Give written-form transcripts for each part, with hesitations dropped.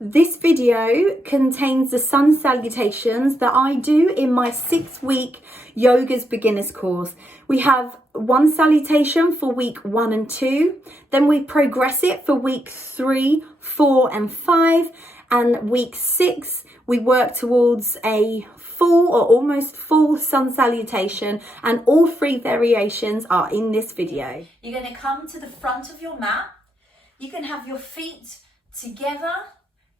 This video contains the Sun Salutations that I do in my 6-week Yoga's Beginners course. We have one salutation for week 1 and 2, then we progress it for week 3, 4 and 5, and week 6 we work towards a full or almost full Sun Salutation, and all 3 variations are in this video. You're going to come to the front of your mat. You can have your feet together,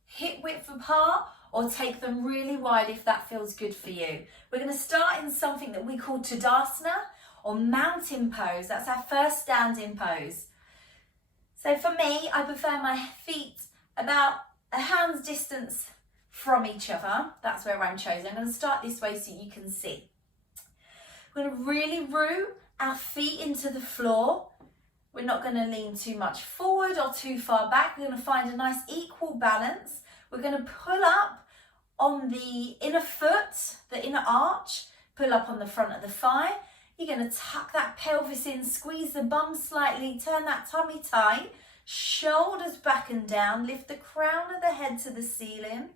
hip width apart, or take them really wide if that feels good for you. We're going to start in something that we call Tadasana or mountain pose. That's our first standing pose. So for me, I prefer my feet about a hand's distance from each other. That's where I'm chosen. I'm going to start this way so you can see. We're going to really root our feet into the floor. We're not going to lean too much forward or too far back. We're going to find a nice equal balance. We're going to pull up on the inner foot, the inner arch, pull up on the front of the thigh. You're going to tuck that pelvis in, squeeze the bum slightly, turn that tummy tight, shoulders back and down, lift the crown of the head to the ceiling.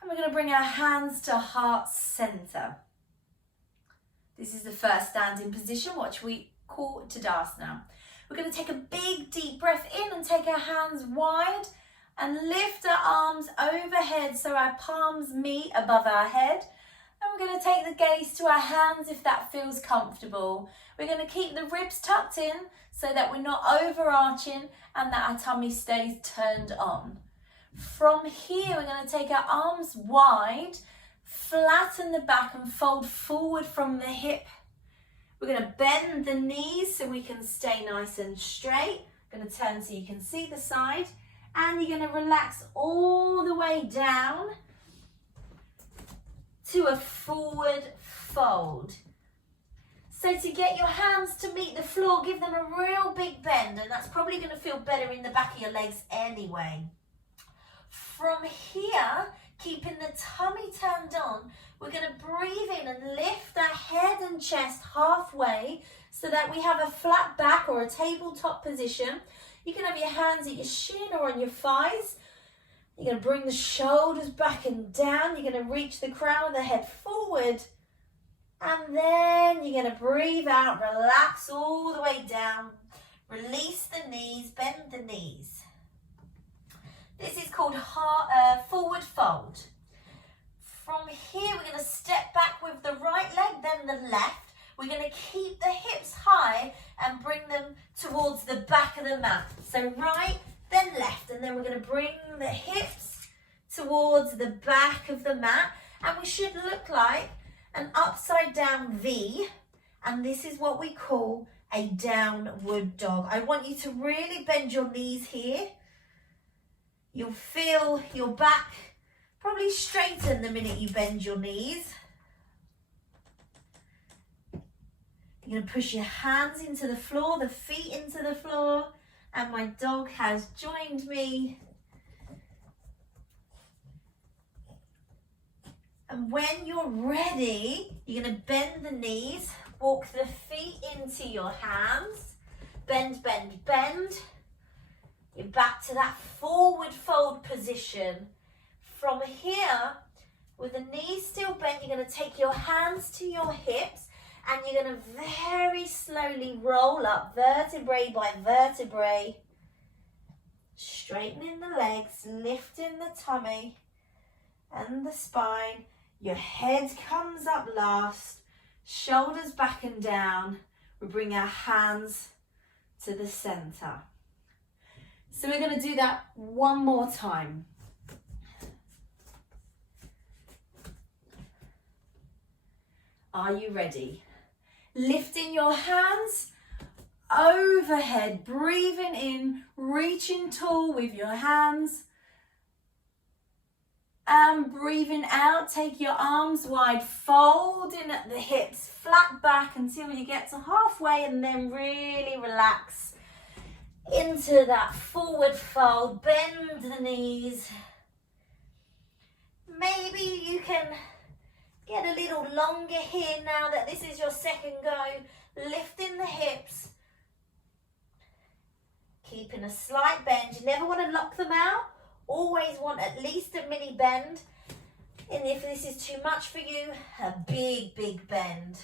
And we're going to bring our hands to heart center. This is the first standing position, which we call Tadasana. We're going to take a big deep breath in and take our hands wide and lift our arms overhead so our palms meet above our head. And we're going to take the gaze to our hands if that feels comfortable. We're going to keep the ribs tucked in so that we're not overarching and that our tummy stays turned on. From here, we're going to take our arms wide, flatten the back and fold forward from the hip. We're going to bend the knees so we can stay nice and straight. I'm going to turn so you can see the side. And you're going to relax all the way down to a forward fold. So to get your hands to meet the floor, give them a real big bend, and that's probably going to feel better in the back of your legs anyway. From here, keeping the tummy turned on, we're going to breathe in and lift our head and chest halfway so that we have a flat back or a tabletop position. You can have your hands at your shin or on your thighs. You're going to bring the shoulders back and down. You're going to reach the crown of the head forward. And then you're going to breathe out, relax all the way down. Release the knees, bend the knees. This is called forward fold. From here, we're going to step back with the right leg, then the left. We're going to keep the hips high and bring them towards the back of the mat. So right, then left, and then we're going to bring the hips towards the back of the mat. And we should look like an upside down V. And this is what we call a downward dog. I want you to really bend your knees here. You'll feel your back probably straighten the minute you bend your knees. You're going to push your hands into the floor, the feet into the floor, and my dog has joined me. And when you're ready, you're going to bend the knees, walk the feet into your hands, bend, bend, bend. You're back to that forward fold position. From here, with the knees still bent, you're going to take your hands to your hips and you're going to very slowly roll up vertebrae by vertebrae, straightening the legs, lifting the tummy and the spine. Your head comes up last, shoulders back and down. We bring our hands to the center. So we're going to do that one more time. Are you ready? Lifting your hands overhead, breathing in, reaching tall with your hands. And breathing out, take your arms wide, folding at the hips, flat back until you get to halfway, and then really relax into that forward fold. Bend the knees. Maybe you can get a little longer here now that this is your second go. Lifting the hips. Keeping a slight bend. You never want to lock them out Always want at least a mini bend. And if this is too much for you, a big, big bend.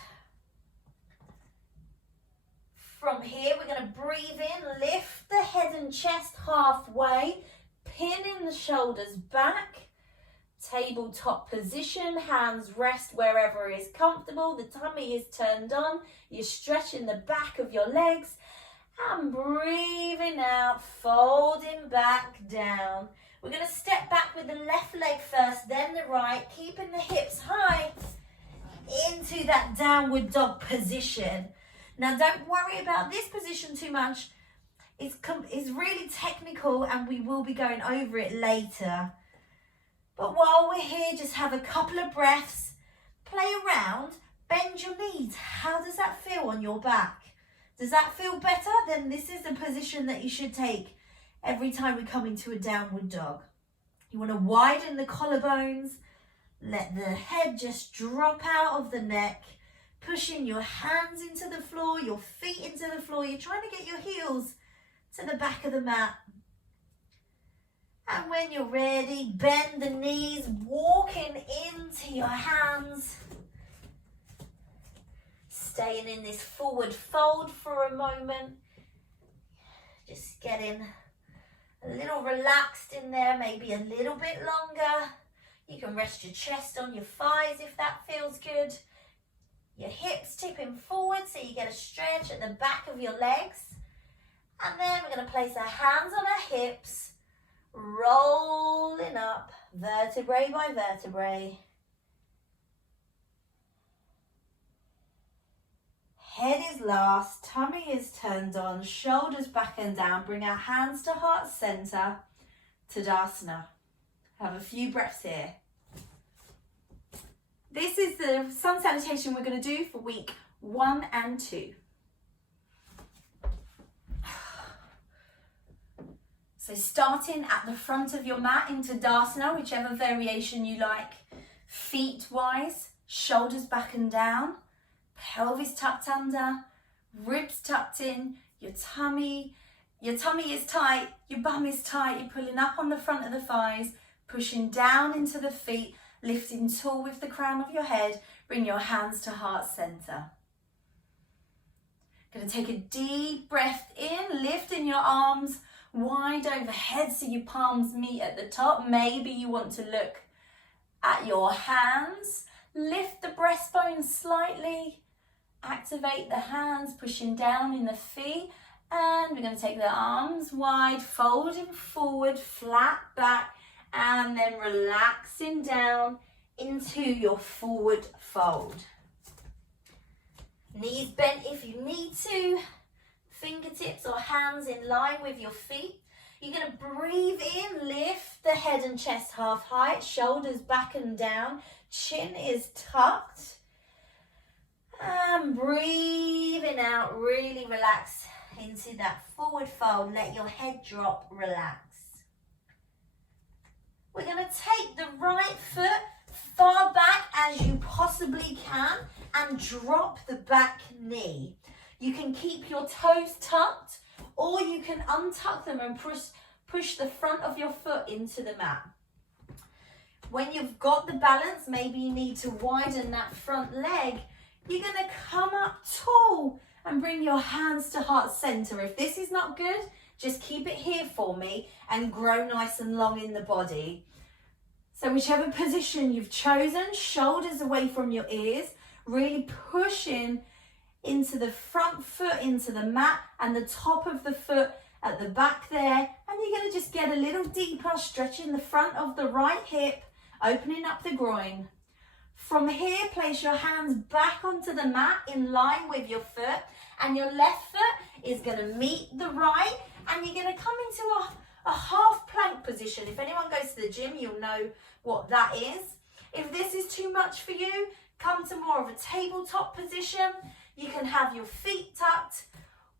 From here, we're going to breathe in, lift the head and chest halfway, pinning the shoulders back. Tabletop position, hands rest wherever is comfortable. The tummy is turned on. You're stretching the back of your legs. And breathing out, folding back down. We're going to step back with the left leg first, then the right, keeping the hips high into that downward dog position. Now, don't worry about this position too much. It's really technical and we will be going over it later. But while we're here, just have a couple of breaths, play around, bend your knees. How does that feel on your back? Does that feel better? Then this is the position that you should take every time we come into a downward dog. You want to widen the collarbones, let the head just drop out of the neck, pushing your hands into the floor, your feet into the floor. You're trying to get your heels to the back of the mat. And when you're ready, bend the knees, walking into your hands. Staying in this forward fold for a moment. Just getting a little relaxed in there, maybe a little bit longer. You can rest your chest on your thighs if that feels good. Your hips tipping forward so you get a stretch at the back of your legs. And then we're going to place our hands on our hips, rolling up vertebrae by vertebrae. Head is last, tummy is turned on, shoulders back and down. Bring our hands to heart center, Tadasana. Have a few breaths here. This is the sun salutation we're going to do for week 1 and 2. So starting at the front of your mat in Tadasana, whichever variation you like, feet wise, shoulders back and down, pelvis tucked under, ribs tucked in, your tummy is tight, your bum is tight, you're pulling up on the front of the thighs, pushing down into the feet, lifting tall with the crown of your head, bring your hands to heart center. Going to take a deep breath in, lifting your arms wide overhead so your palms meet at the top. Maybe you want to look at your hands, lift the breastbone slightly, activate the hands, pushing down in the feet, and we're going to take the arms wide, folding forward, flat back, and then relaxing down into your forward fold. Knees bent if you need to, fingertips or hands in line with your feet. You're going to breathe in, lift the head and chest half height, shoulders back and down, chin is tucked. And breathing out, really relax into that forward fold. Let your head drop, relax. We're going to take the right foot far back as you possibly can and drop the back knee. You can keep your toes tucked or you can untuck them and push the front of your foot into the mat. When you've got the balance, maybe you need to widen that front leg. You're going to come up tall and bring your hands to heart center. If this is not good, just keep it here for me and grow nice and long in the body. So whichever position you've chosen, shoulders away from your ears, really pushing into the front foot, into the mat and the top of the foot at the back there. And you're going to just get a little deeper, stretching the front of the right hip, opening up the groin. From here, place your hands back onto the mat in line with your foot, and your left foot is going to meet the right, and you're going to come into a half plank position. If anyone goes to the gym, you'll know what that is. If this is too much for you, come to more of a tabletop position. You can have your feet tucked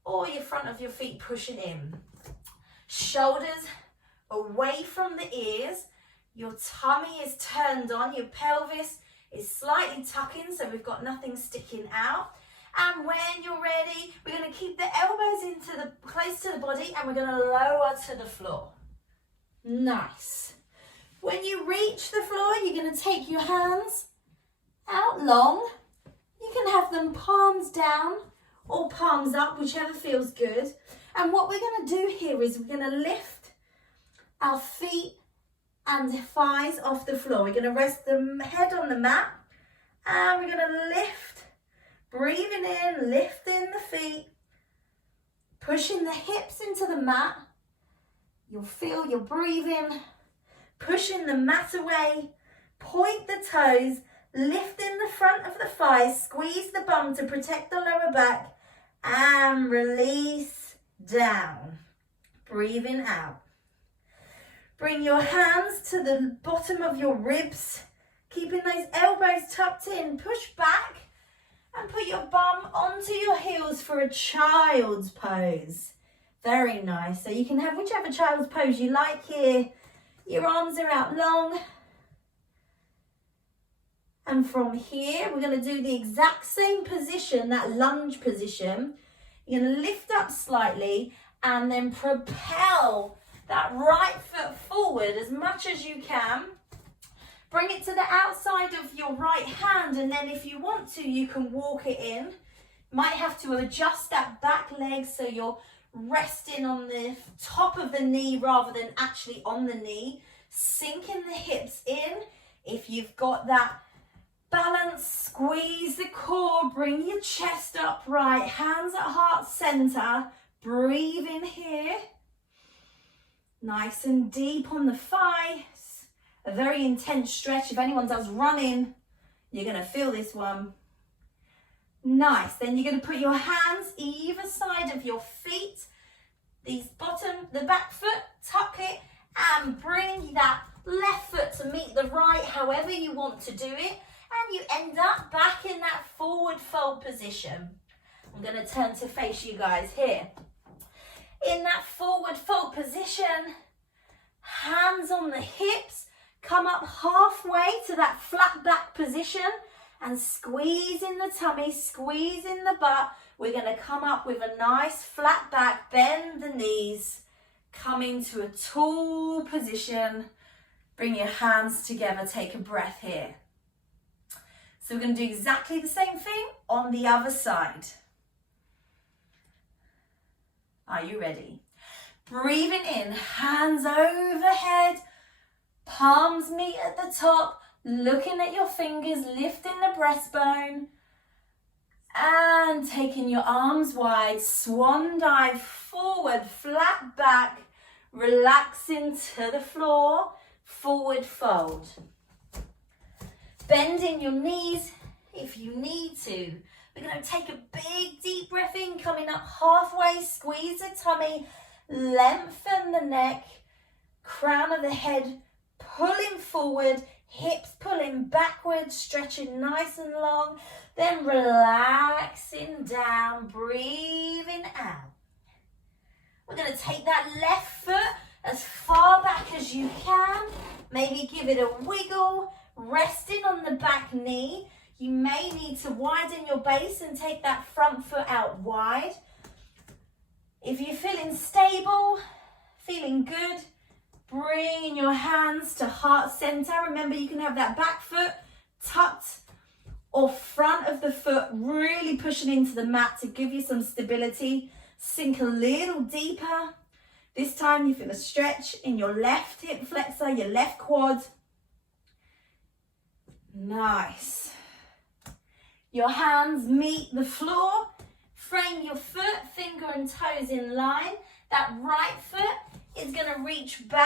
or your front of your feet pushing in. Shoulders away from the ears. Your tummy is turned on. Your pelvis is slightly tucking, so we've got nothing sticking out. And when you're ready, we're going to keep the elbows close to the body, and we're going to lower to the floor. Nice. When you reach the floor, you're going to take your hands out long. You can have them palms down or palms up, whichever feels good. And what we're going to do here is we're going to lift our feet and thighs off the floor. We're going to rest the head on the mat and we're going to lift, breathing in, lifting the feet, pushing the hips into the mat. You'll feel your breathing, pushing the mat away, point the toes, lifting the front of the thighs, squeeze the bum to protect the lower back, and release down. Breathing out. Bring your hands to the bottom of your ribs, keeping those elbows tucked in. Push back and put your bum onto your heels for a child's pose. Very nice. So you can have whichever child's pose you like here. Your arms are out long. And from here, we're going to do the exact same position, that lunge position. You're going to lift up slightly and then propel that right foot forward as much as you can. Bring it to the outside of your right hand, and then if you want to, you can walk it in. Might have to adjust that back leg so you're resting on the top of the knee rather than actually on the knee. Sinking the hips in. If you've got that balance, squeeze the core, bring your chest upright, hands at heart center. Breathe in here. Nice and deep on the thighs. A very intense stretch. If anyone does running, you're going to feel this one. Nice. Then you're going to put your hands either side of your feet. The back foot, tuck it and bring that left foot to meet the right, however you want to do it. And you end up back in that forward fold position. I'm going to turn to face you guys here. In that forward fold position, hands on the hips, come up halfway to that flat back position and squeeze in the tummy, squeeze in the butt. We're going to come up with a nice flat back, bend the knees, come into a tall position. Bring your hands together, take a breath here. So we're going to do exactly the same thing on the other side. Are you ready? Breathing in, hands overhead, palms meet at the top, looking at your fingers, lifting the breastbone, and taking your arms wide, swan dive forward, flat back, relaxing to the floor, forward fold. Bending your knees if you need to. We're going to take a big deep breath in, coming up halfway, squeeze the tummy, lengthen the neck, crown of the head pulling forward, hips pulling backwards, stretching nice and long, then relaxing down, breathing out. We're going to take that left foot as far back as you can, maybe give it a wiggle, resting on the back knee. You may need to widen your base and take that front foot out wide. If you're feeling stable, feeling good, bring your hands to heart center. Remember, you can have that back foot tucked or front of the foot really pushing into the mat to give you some stability. Sink a little deeper. This time you feel a stretch in your left hip flexor, your left quad. Nice. Your hands meet the floor. Frame your foot, finger and toes in line. That right foot is going to reach back.